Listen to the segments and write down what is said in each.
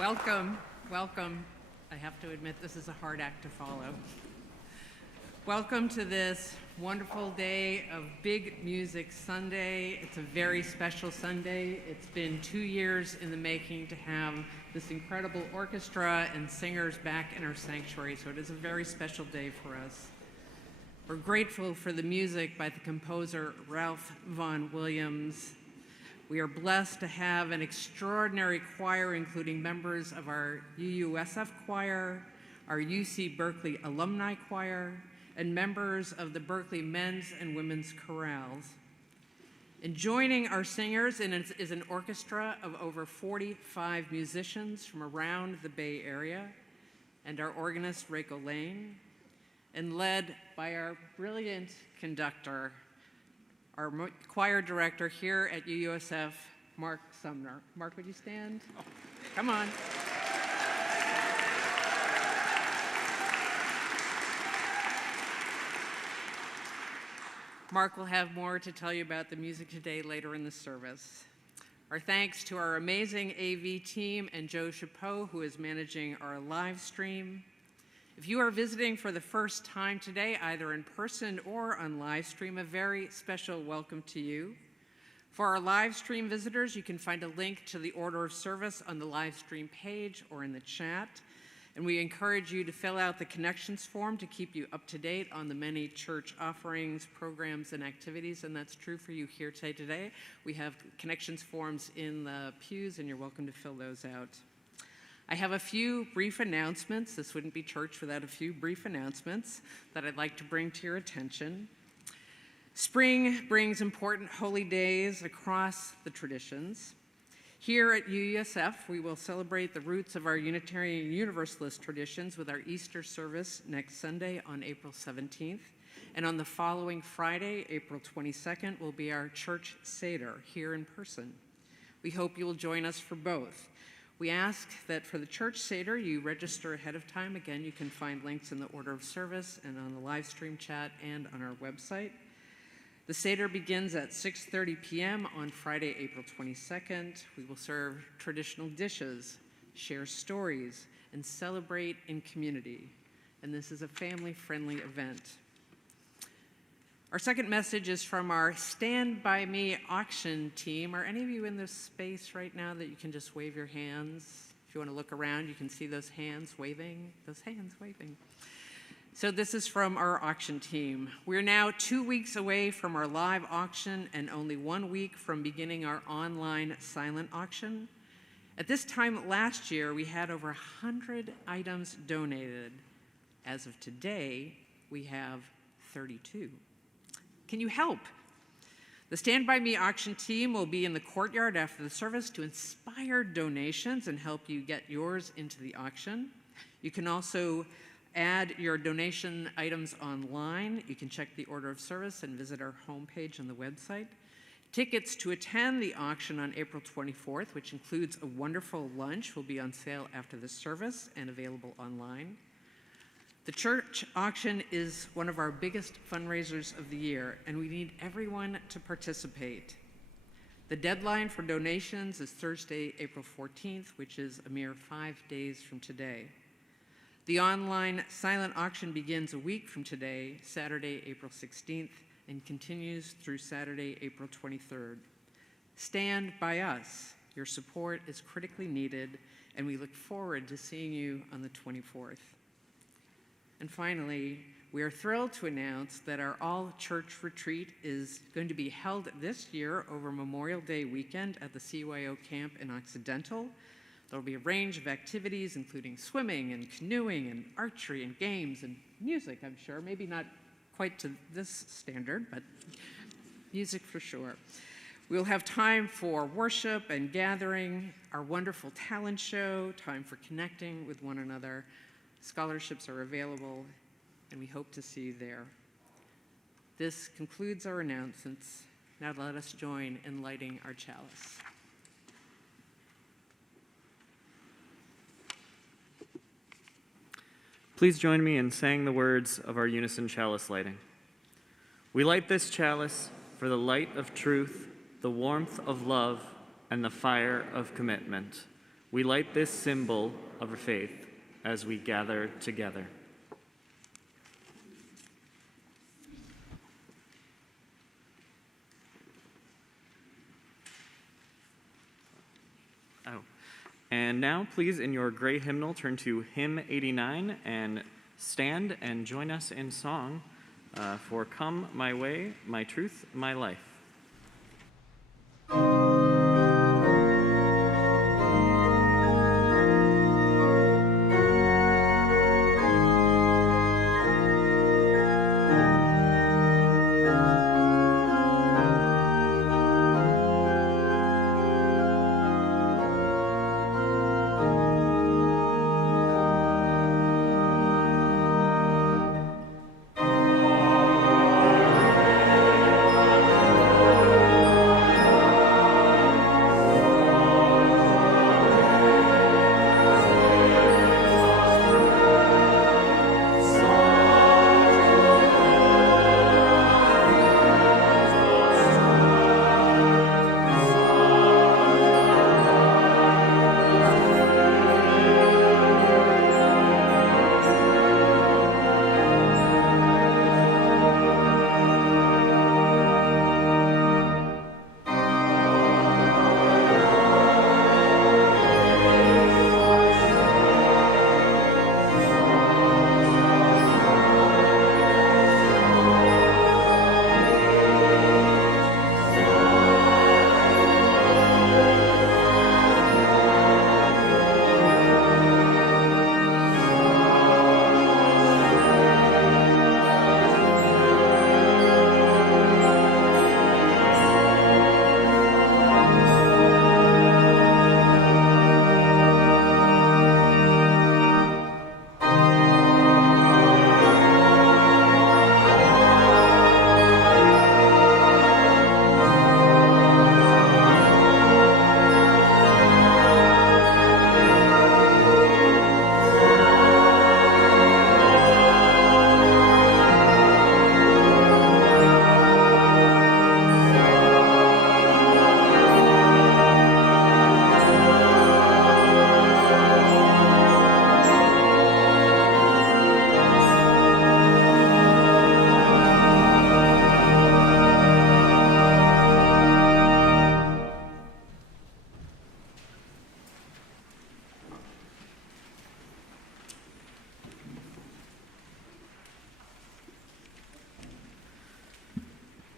Welcome, welcome. I have to admit this is a hard act to follow. Welcome to this wonderful day of Big Music Sunday. It's a very special Sunday. It's been 2 years in the making to have this incredible orchestra and singers back in our sanctuary, so it is a very special day for us. We're grateful for the music by the composer Ralph Vaughan Williams. We are blessed to have an extraordinary choir, including members of our UUSF choir, our UC Berkeley Alumni Choir, and members of the Berkeley Men's and Women's Chorales. And joining our singers is an orchestra of over 45 musicians from around the Bay Area, and our organist, Rachel Lane, and led by our brilliant conductor, our choir director here at UUSF, Mark Sumner. Mark, would you stand? Oh, come on. Mark will have more to tell you about the music today later in the service. Our thanks to our amazing AV team and Joe Chapeau, who is managing our live stream. If you are visiting for the first time today, either in person or on live stream, a very special welcome to you. For our live stream visitors, you can find a link to the order of service on the live stream page or in the chat. And we encourage you to fill out the connections form to keep you up to date on the many church offerings, programs, and activities. And that's true for you here today. We have connections forms in the pews, and you're welcome to fill those out. I have a few brief announcements. This wouldn't be church without a few brief announcements that I'd like to bring to your attention. Spring brings important holy days across the traditions. Here at UUSF, we will celebrate the roots of our Unitarian Universalist traditions with our Easter service next Sunday on April 17th. And on the following Friday, April 22nd, will be our church Seder here in person. We hope you will join us for both. We ask that for the church Seder, you register ahead of time. Again, you can find links in the order of service and on the live stream chat and on our website. The Seder begins at 6:30 p.m. on Friday, April 22nd. We will serve traditional dishes, share stories, and celebrate in community. And this is a family-friendly event. Our second message is from our Stand By Me auction team. Are any of you in this space right now that you can just wave your hands? If you want to look around, you can see those hands waving. So this is from our auction team. We're now 2 weeks away from our live auction and only 1 week from beginning our online silent auction. At this time last year, we had over 100 items donated. As of today, we have 32. Can you help? The Stand By Me auction team will be in the courtyard after the service to inspire donations and help you get yours into the auction. You can also add your donation items online. You can check the order of service and visit our homepage on the website. Tickets to attend the auction on April 24th, which includes a wonderful lunch, will be on sale after the service and available online. The church auction is one of our biggest fundraisers of the year, and we need everyone to participate. The deadline for donations is Thursday, April 14th, which is a mere 5 days from today. The online silent auction begins a week from today, Saturday, April 16th, and continues through Saturday, April 23rd. Stand by us. Your support is critically needed, and we look forward to seeing you on the 24th. And finally, we are thrilled to announce that our all-church retreat is going to be held this year over Memorial Day weekend at the CYO camp in Occidental. There will be a range of activities, including swimming and canoeing and archery and games and music, I'm sure. Maybe not quite to this standard, but music for sure. We'll have time for worship and gathering, our wonderful talent show, time for connecting with one another. Scholarships are available, and we hope to see you there. This concludes our announcements. Now let us join in lighting our chalice. Please join me in saying the words of our unison chalice lighting. We light this chalice for the light of truth, the warmth of love, and the fire of commitment. We light this symbol of our faith as we gather together. And now, please, in your gray hymnal, turn to hymn 89 and stand and join us in song for Come My Way, My Truth, My Life.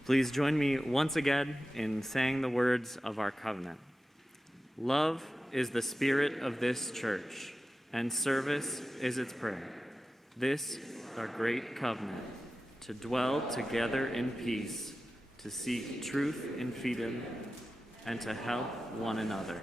Please join me once again in saying the words of our covenant. Love is the spirit of this church, and service is its prayer. This, our great covenant, to dwell together in peace, to seek truth in freedom, and to help one another.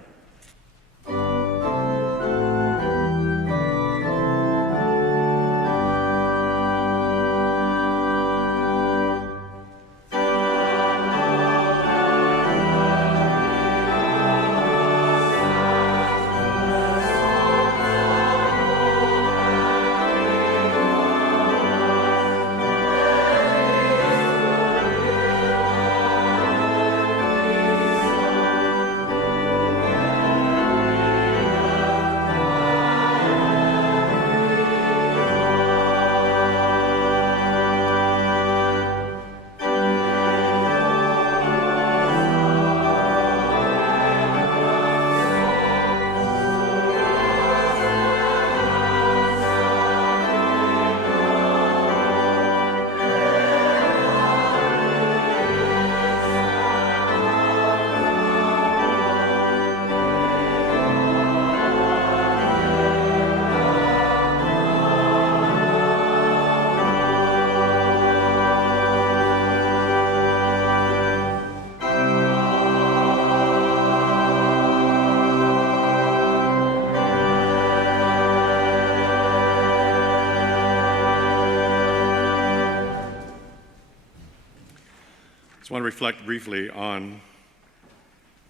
I want to reflect briefly on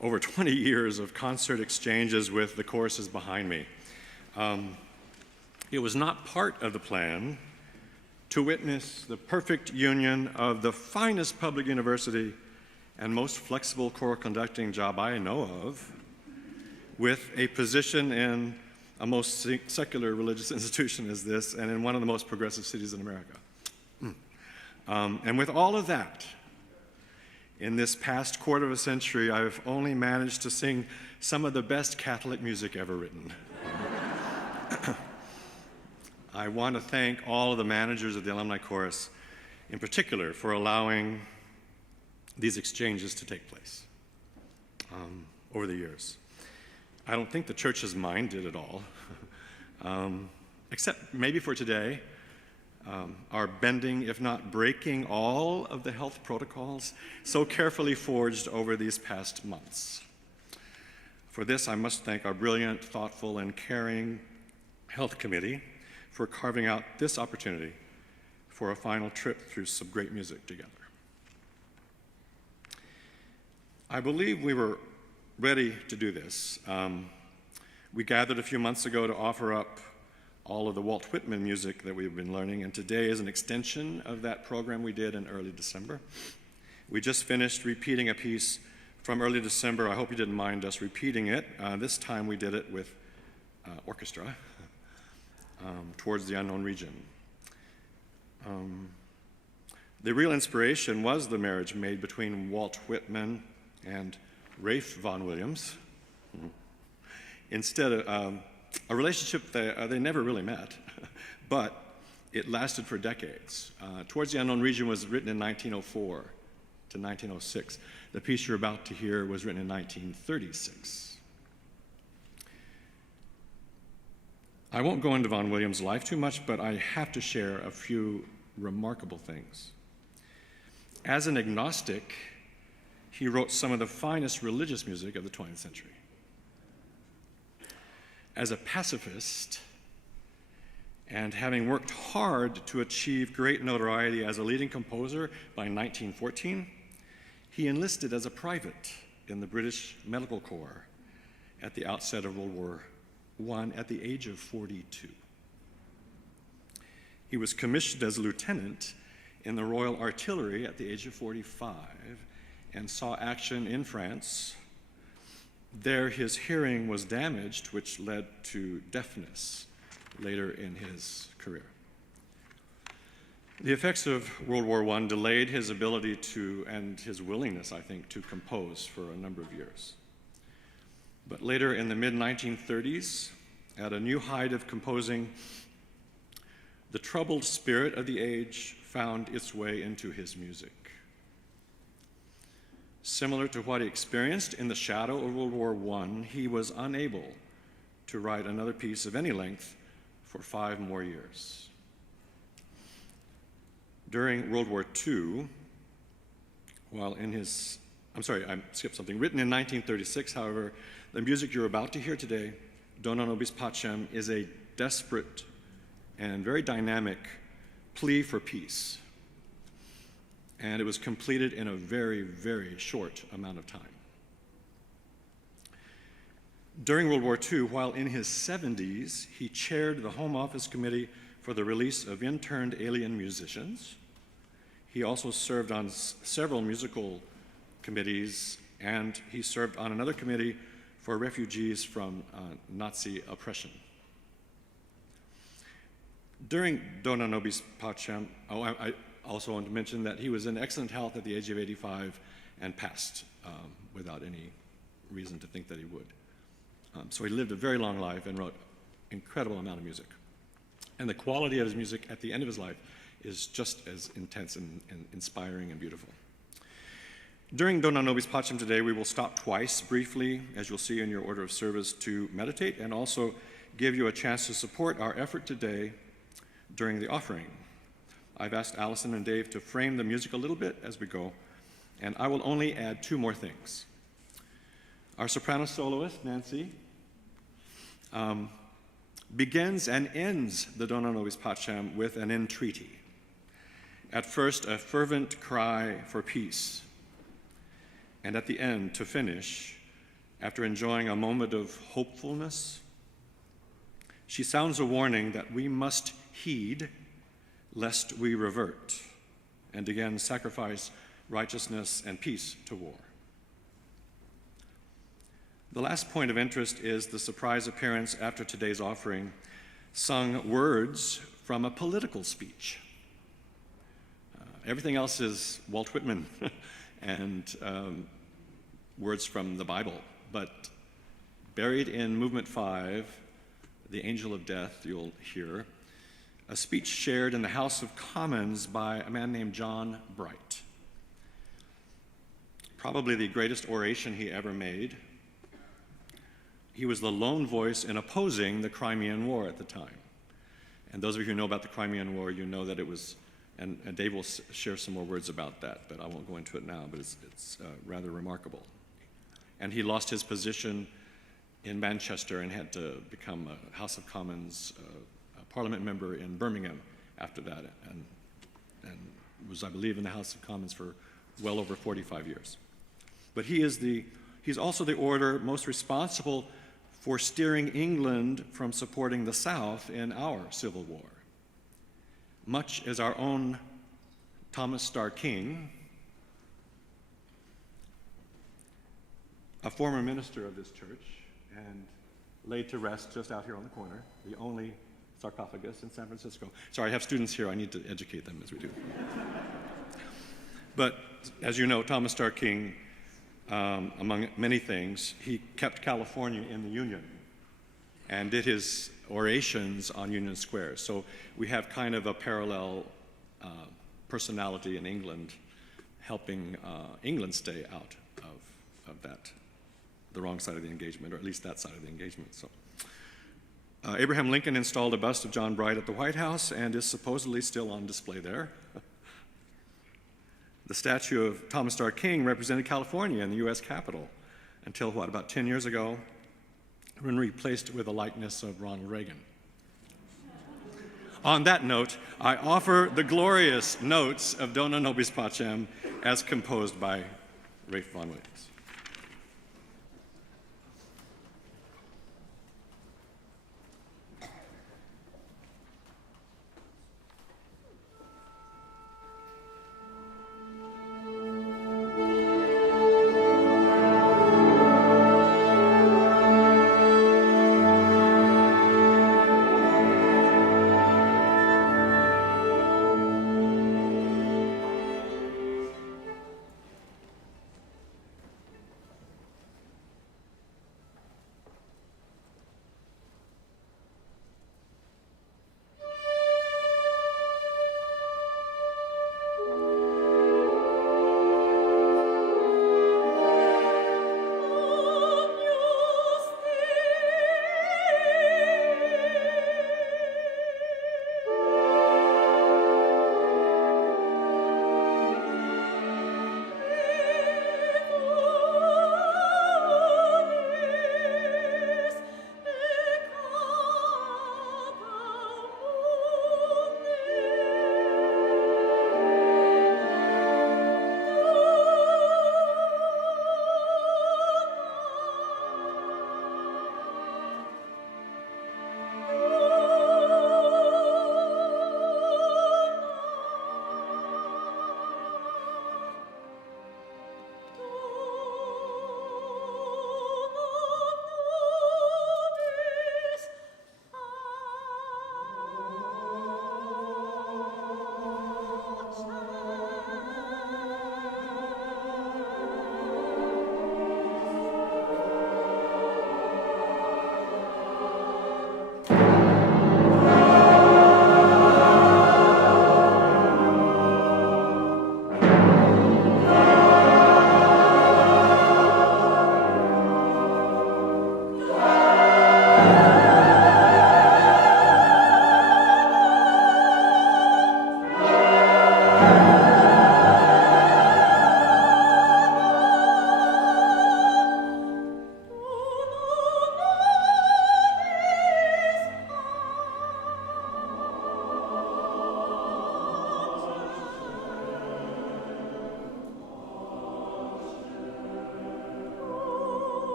over 20 years of concert exchanges with the choruses behind me. It was not part of the plan to witness the perfect union of the finest public university and most flexible choral conducting job I know of with a position in a most secular religious institution as this, and in one of the most progressive cities in America. And with all of that, in this past quarter of a century, I've only managed to sing some of the best Catholic music ever written. I want to thank all of the managers of the Alumni Chorus, in particular, for allowing these exchanges to take place over the years. I don't think the church has minded at all, except maybe for today, are bending, if not breaking, all of the health protocols so carefully forged over these past months. For this, I must thank our brilliant, thoughtful, and caring health committee for carving out this opportunity for a final trip through some great music together. I believe we were ready to do this. We gathered a few months ago to offer up all of the Walt Whitman music that we've been learning, and today is an extension of that program we did in early December. We just finished repeating a piece from early December. I hope you didn't mind us repeating it. This time we did it with orchestra, Towards the Unknown Region. The real inspiration was the marriage made between Walt Whitman and Ralph Vaughan Williams. Instead of a relationship they never really met, but it lasted for decades. Towards the Unknown Region was written in 1904 to 1906. The piece you're about to hear was written in 1936. I won't go into Vaughan Williams' life too much, but I have to share a few remarkable things. As an agnostic, he wrote some of the finest religious music of the 20th century. As a pacifist, and having worked hard to achieve great notoriety as a leading composer by 1914, he enlisted as a private in the British Medical Corps at the outset of World War I at the age of 42. He was commissioned as a lieutenant in the Royal Artillery at the age of 45 and saw action in France. There, his hearing was damaged, which led to deafness later in his career. The effects of World War I delayed his ability to, and his willingness, I think, to compose for a number of years. But later in the mid-1930s, at a new height of composing, the troubled spirit of the age found its way into his music. Similar to what he experienced in the shadow of World War I, he was unable to write another piece of any length for 5 more years. During World War II, while in his, I skipped something. Written in 1936, however, the music you're about to hear today, Dona Nobis Pacem, is a desperate and very dynamic plea for peace. And it was completed in a very, very short amount of time. During World War II, while in his 70s, he chaired the Home Office Committee for the release of interned alien musicians. He also served on several musical committees, and he served on another committee for refugees from Nazi oppression. During Dona Nobis Pacem, I also want to mention that he was in excellent health at the age of 85 and passed without any reason to think that he would. So he lived a very long life and wrote an incredible amount of music. And the quality of his music at the end of his life is just as intense and inspiring and beautiful. During Dona Nobis Pacem today, we will stop twice briefly, as you'll see in your order of service, to meditate and also give you a chance to support our effort today during the offering. I've asked Alyson and Dave to frame the music a little bit as we go, and I will only add 2 more things. Our soprano soloist, Nancy, begins and ends the Dona Nobis Pacem with an entreaty. At first, a fervent cry for peace, and at the end, to finish, after enjoying a moment of hopefulness, she sounds a warning that we must heed lest we revert and again sacrifice righteousness and peace to war. The The last point of interest is the surprise appearance after today's offering, sung words from a political speech. Everything else is Walt Whitman and words from the Bible, but buried in Movement 5, The Angel of Death, you'll hear, a speech shared in the House of Commons by a man named John Bright. Probably the greatest oration he ever made. He was the lone voice in opposing the Crimean War at the time. And those of you who know about the Crimean War, you know that it was, and Dave will share some more words about that, but I won't go into it now, but it's rather remarkable. And he lost his position in Manchester and had to become a House of Commons Parliament member in Birmingham after that, and was, I believe, in the House of Commons for well over 45 years. But he's also the orator most responsible for steering England from supporting the South in our Civil War. Much as our own Thomas Starr King, a former minister of this church and laid to rest just out here on the corner, the only sarcophagus in San Francisco. Sorry, I have students here. I need to educate them as we do. But as you know, Thomas Starr King, among many things, he kept California in the Union and did his orations on Union Square. So we have kind of a parallel personality in England, helping England stay out of that, the wrong side of the engagement, or at least that side of the engagement. So Abraham Lincoln installed a bust of John Bright at the White House and is supposedly still on display there. The statue of Thomas Starr King represented California in the U.S. Capitol until, about 10 years ago, when replaced with a likeness of Ronald Reagan. On that note, I offer the glorious notes of Dona Nobis Pacem as composed by Ralph Vaughan Williams.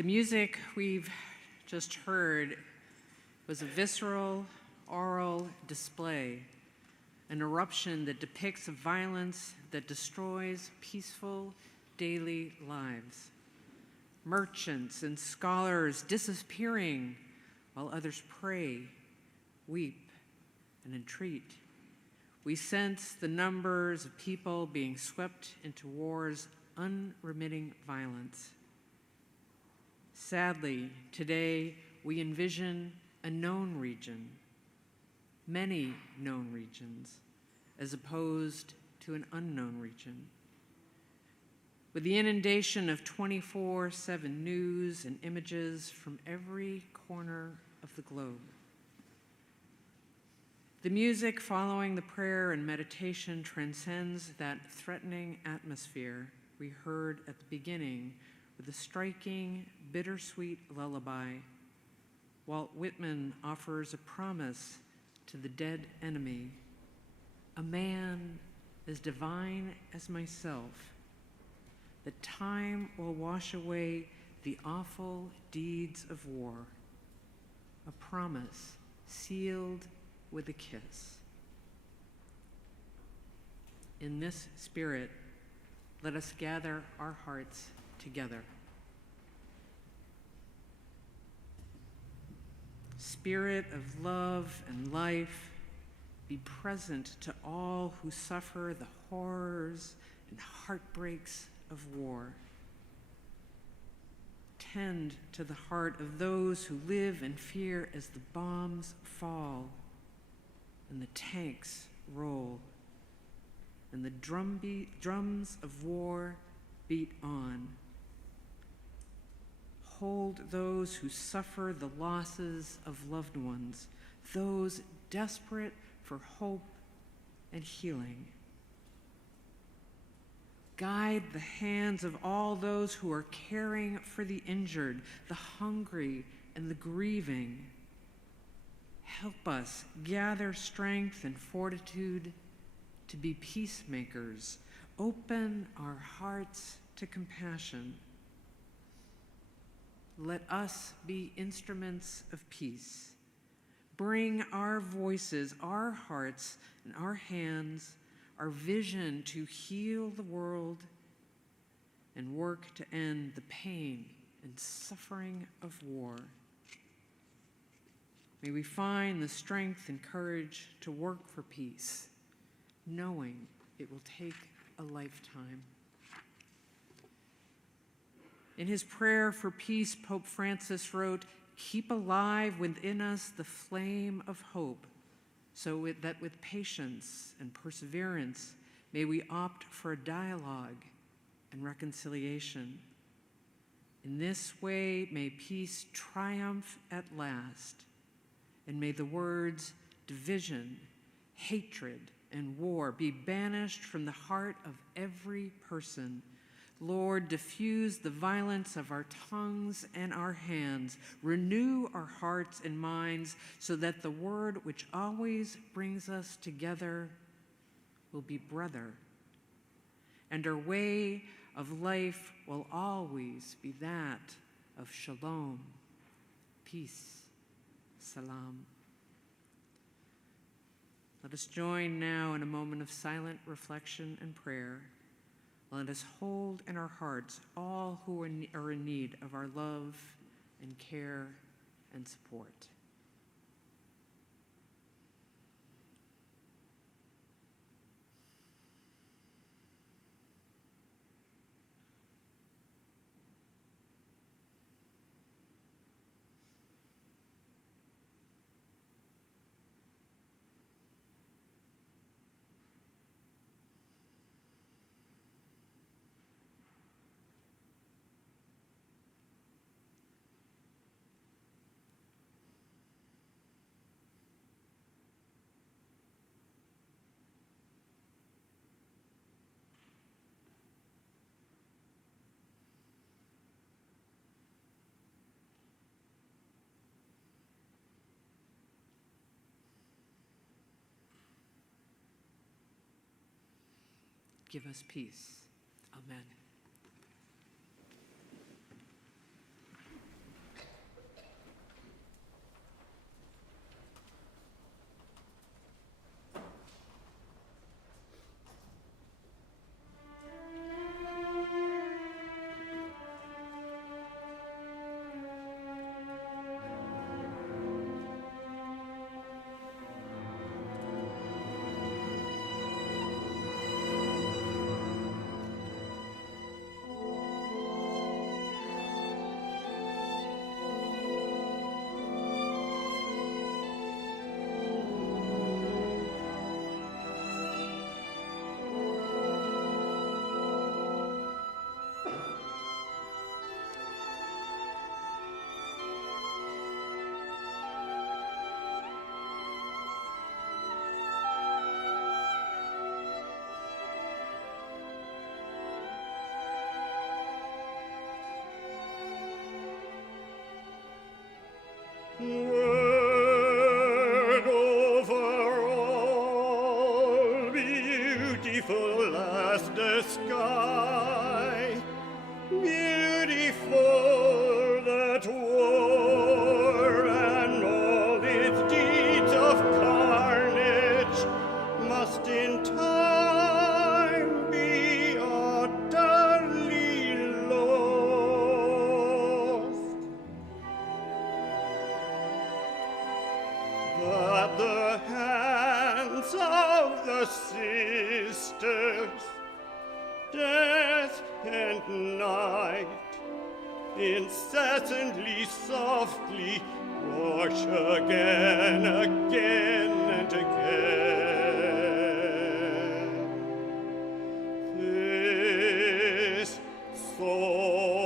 The music we've just heard was a visceral, oral display, an eruption that depicts a violence that destroys peaceful daily lives. Merchants and scholars disappearing while others pray, weep, and entreat. We sense the numbers of people being swept into war's unremitting violence. Sadly, today we envision a known region, many known regions, as opposed to an unknown region. With the inundation of 24/7 news and images from every corner of the globe. The music following the prayer and meditation transcends that threatening atmosphere we heard at the beginning with a striking, bittersweet lullaby. Walt Whitman offers a promise to the dead enemy, a man as divine as myself, that time will wash away the awful deeds of war, a promise sealed with a kiss. In this spirit, let us gather our hearts together. Spirit of love and life, be present to all who suffer the horrors and heartbreaks of war. Tend to the heart of those who live in fear as the bombs fall and the tanks roll and the drums of war beat on. Hold those who suffer the losses of loved ones, those desperate for hope and healing. Guide the hands of all those who are caring for the injured, the hungry, and the grieving. Help us gather strength and fortitude to be peacemakers. Open our hearts to compassion. Let us be instruments of peace. Bring our voices, our hearts, and our hands, our vision to heal the world and work to end the pain and suffering of war. May we find the strength and courage to work for peace, knowing it will take a lifetime. In his prayer for peace, Pope Francis wrote, "Keep alive within us the flame of hope, so that with patience and perseverance may we opt for a dialogue and reconciliation. In this way may peace triumph at last, and may the words division, hatred, and war be banished from the heart of every person. Lord, diffuse the violence of our tongues and our hands. Renew our hearts and minds so that the word which always brings us together will be brother, and our way of life will always be that of shalom, peace, salam." Let us join now in a moment of silent reflection and prayer. Let us hold in our hearts all who are in need of our love and care and support. Give us peace. Amen. Word over all, beautiful as the sky, beautiful that war and all its deeds of carnage must in time be utterly lost. That the hands of the sisters, death and night, incessantly, softly wash again, again and again this soiled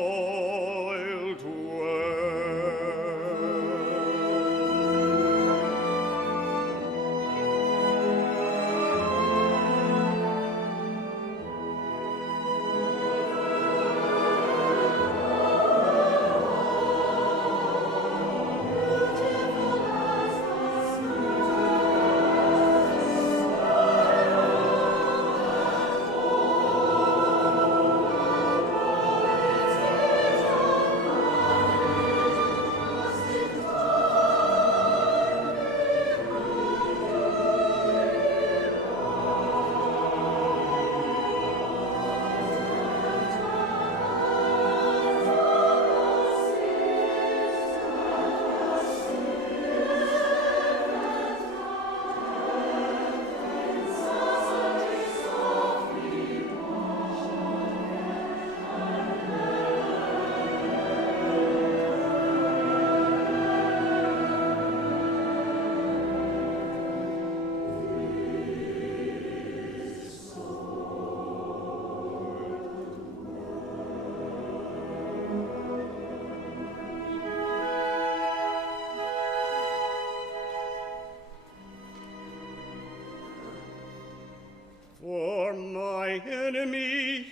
for my enemy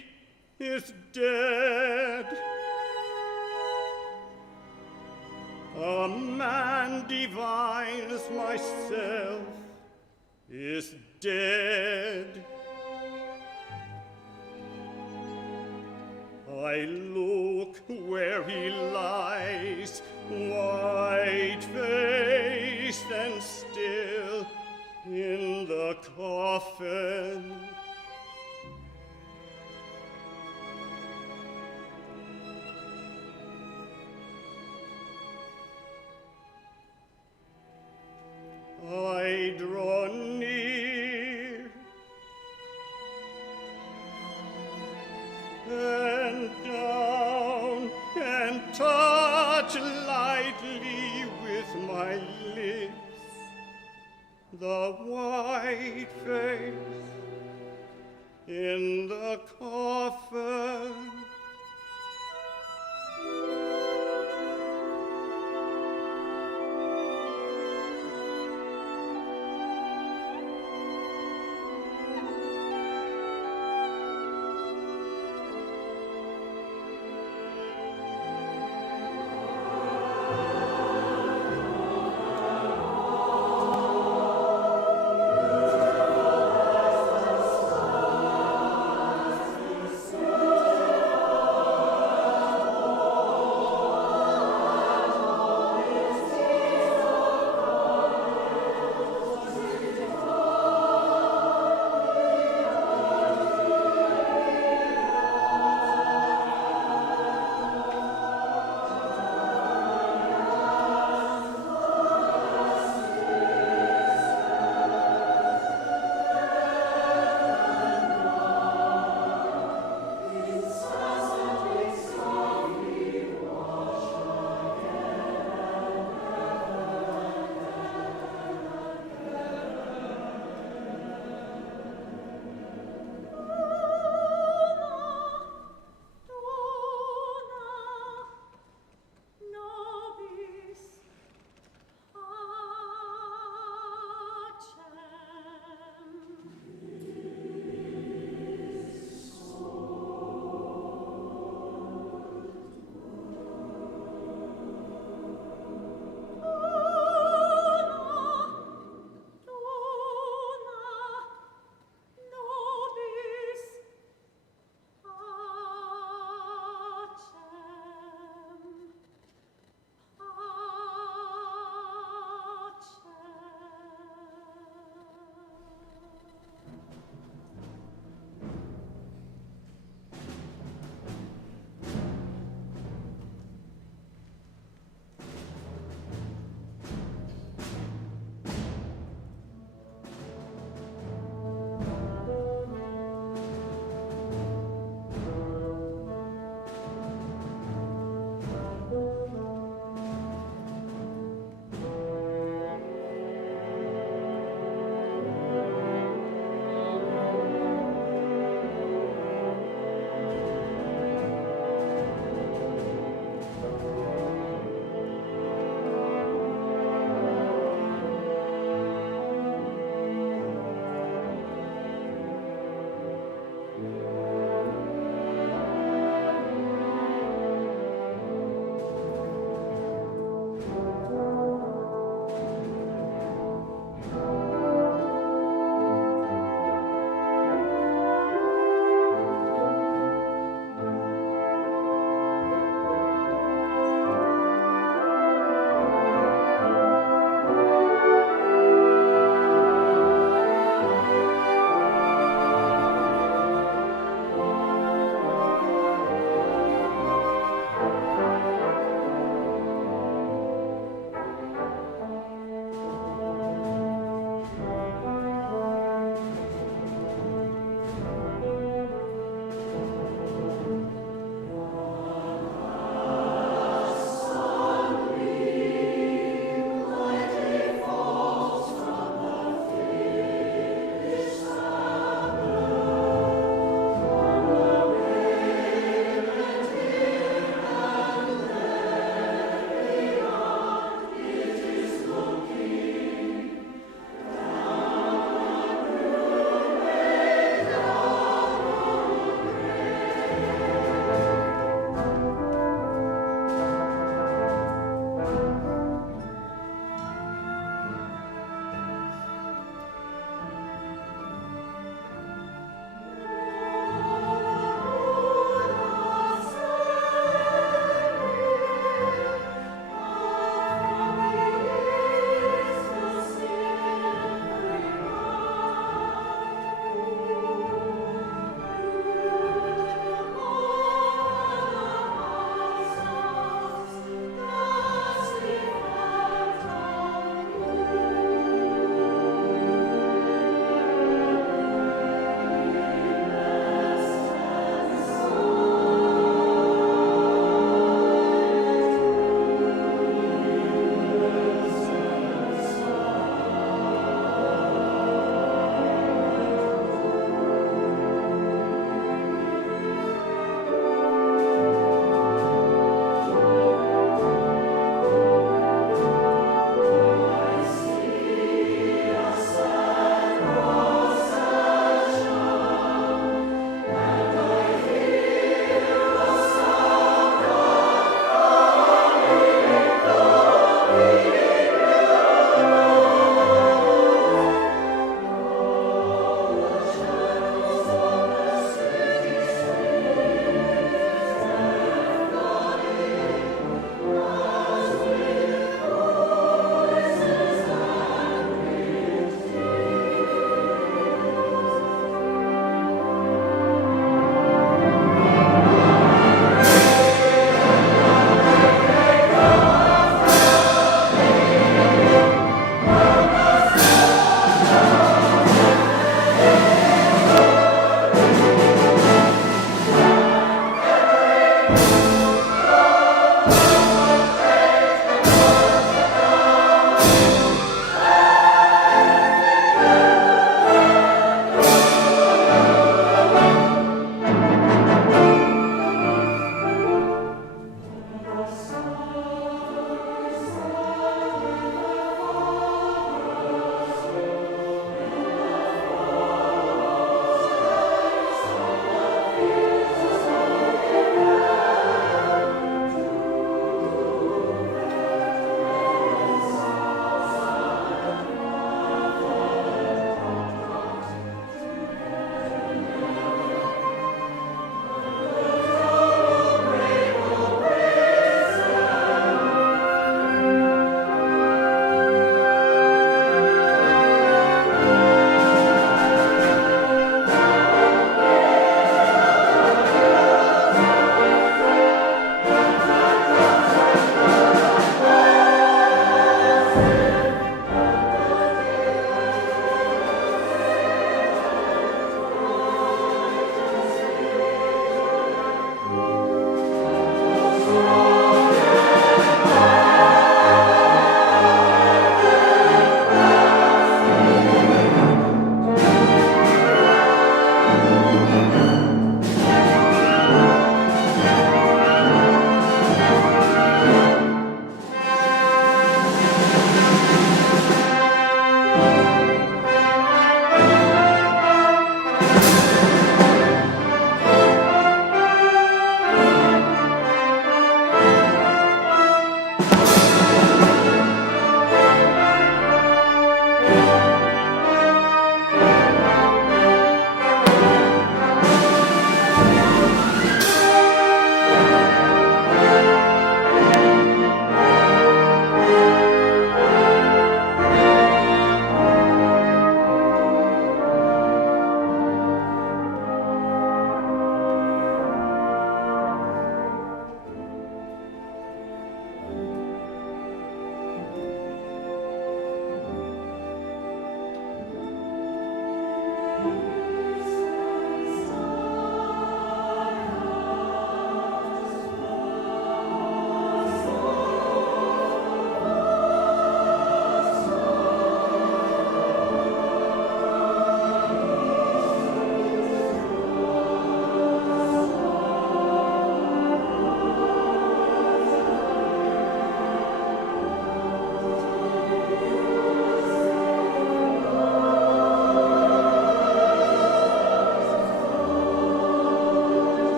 is dead. A man divine as myself is dead. I look where he lies, white-faced and still, in the coffin. I draw near and down and touch lightly with my lips the white face in the coffin.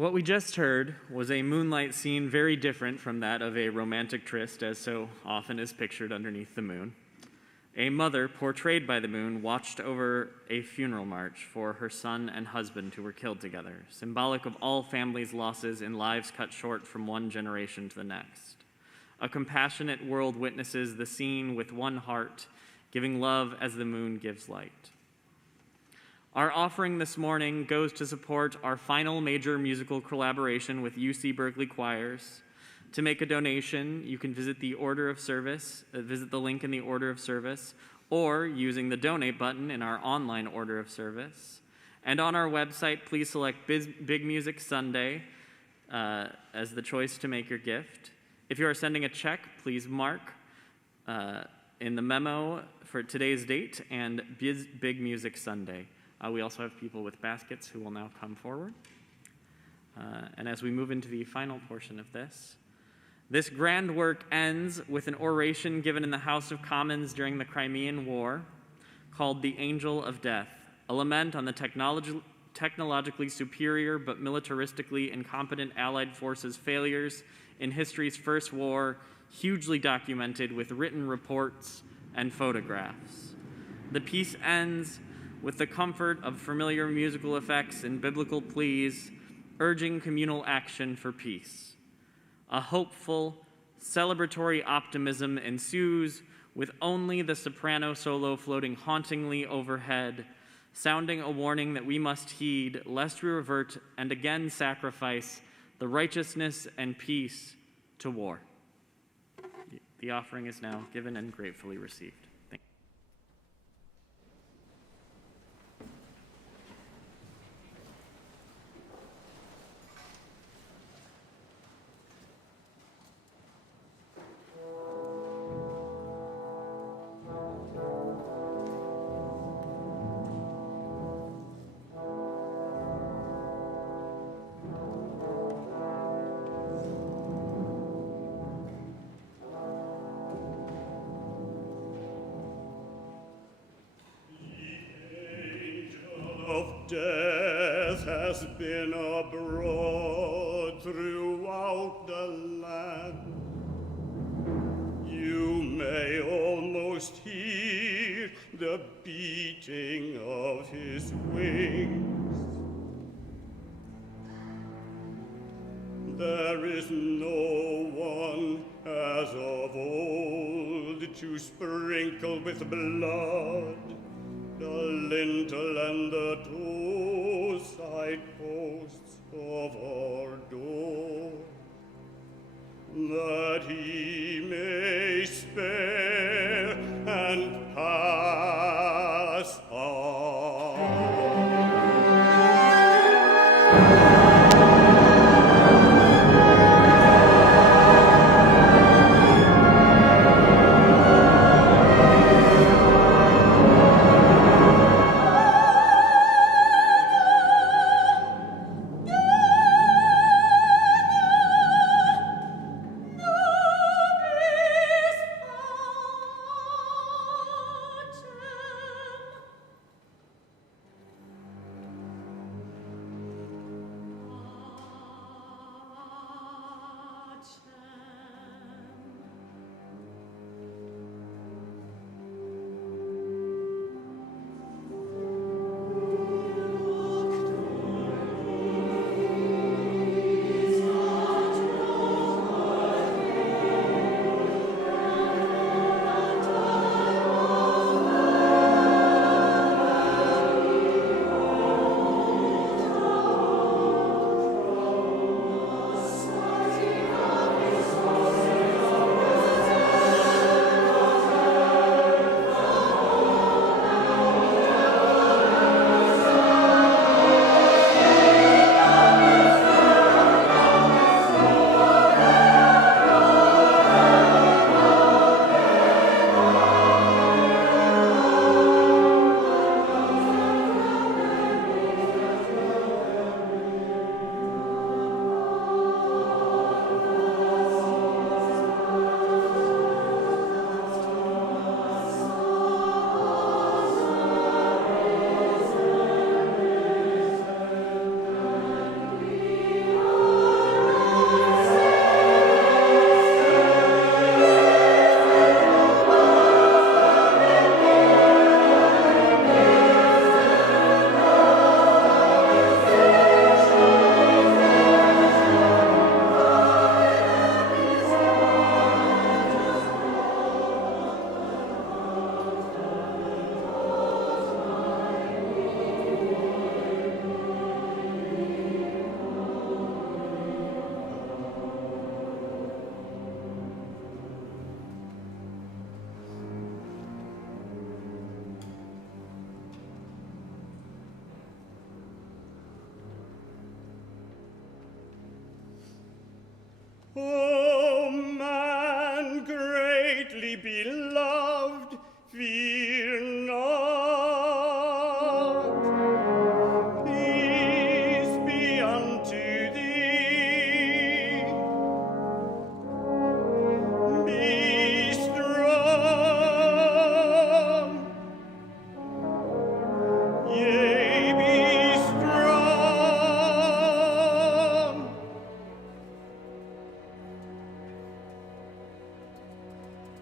What we just heard was a moonlight scene very different from that of a romantic tryst, as so often is pictured underneath the moon. A mother, portrayed by the moon, watched over a funeral march for her son and husband who were killed together, symbolic of all families' losses and lives cut short from one generation to the next. A compassionate world witnesses the scene with one heart, giving love as the moon gives light. Our offering this morning goes to support our final major musical collaboration with UC Berkeley choirs. To make a donation, you can visit the visit the link in the order of service, or using the donate button in our online order of service. And on our website, please select Big Music Sunday as the choice to make your gift. If you are sending a check, please mark in the memo for today's date and Big Music Sunday. We also have people with baskets who will now come forward. And as we move into the final portion of this grand work ends with an oration given in the House of Commons during the Crimean War called The Angel of Death, a lament on the technologically superior but militaristically incompetent Allied forces' failures in history's first war, hugely documented with written reports and photographs. The piece ends with the comfort of familiar musical effects and biblical pleas, urging communal action for peace. A hopeful, celebratory optimism ensues, with only the soprano solo floating hauntingly overhead, sounding a warning that we must heed, lest we revert and again sacrifice the righteousness and peace to war. The offering is now given and gratefully received. Thank you. Death has been abroad throughout the land. You may almost hear the beating of his wings. There is no one as of old to sprinkle with blood the lintel and the two side posts of our door, that he may spare and pass on. beloved, fear not. Peace be unto thee. Be strong. Yea, be strong.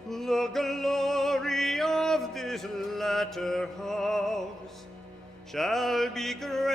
The glory of this latter house shall be great.